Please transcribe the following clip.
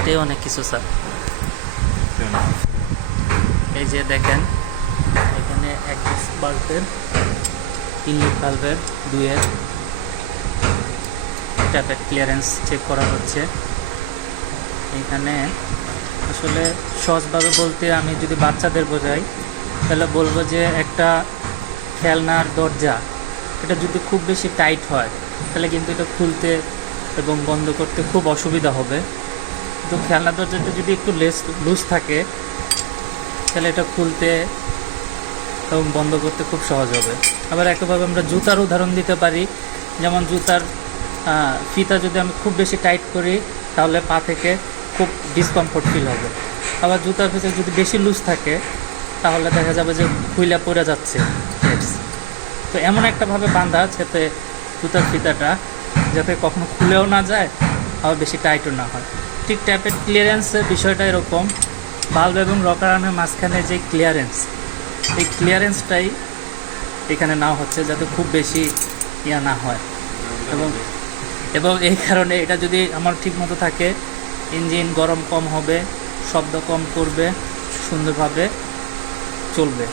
এটাই অনেক কিছু স্যার। এই যে দেখেন এখানে এক্সস্ট বাল্বের, ইনলেট বাল্বের দুয়ের ট্যাপের ক্লিয়ারেন্স চেক করা হচ্ছে। এখানে আসলে সহজভাবে বলতে আমি যদি বাচ্চাদের বোঝাই তাহলে বলবো যে একটা খেলনার দরজা এটা যদি খুব বেশি টাইট হয় তাহলে কিন্তু এটা খুলতে এবং বন্ধ করতে খুব অসুবিধা হবে। তো খেলনার দরজাটা যদি একটু লুজ থাকে তাহলে এটা খুলতে এবং বন্ধ করতে খুব সহজ হবে। আবার একইভাবে আমরা জুতার উদাহরণ দিতে পারি, যেমন জুতার ফিতা যদি আমি খুব বেশি টাইট করি তাহলে পা থেকে খুব ডিসকমফোর্ট ফিল হবে। আবার জুতার ফিতা যদি বেশি লুজ থাকে তাহলে দেখা যাবে যে খুইলা পড়ে যাচ্ছে। তো এমন একটাভাবে বাঁধা যাতে জুতার ফিতাটা যাতে কখনো খুলেও না যায় আবার বেশি টাইটও না হয়। ঠিক ট্যাপের ক্লিয়ারেন্সের বিষয়টা এরকম, বাল্ব এবং রকার আর্মের মাঝখানে যে ক্লিয়ারেন্স, এই ক্লিয়ারেন্সটাই এখানে না হচ্ছে যাতে খুব বেশি না হয়। এবং এই কারণে এটা যদি আমার ঠিক মতো থাকে ইঞ্জিন গরম কম হবে, শব্দ কম করবে, সুন্দরভাবে চলবে।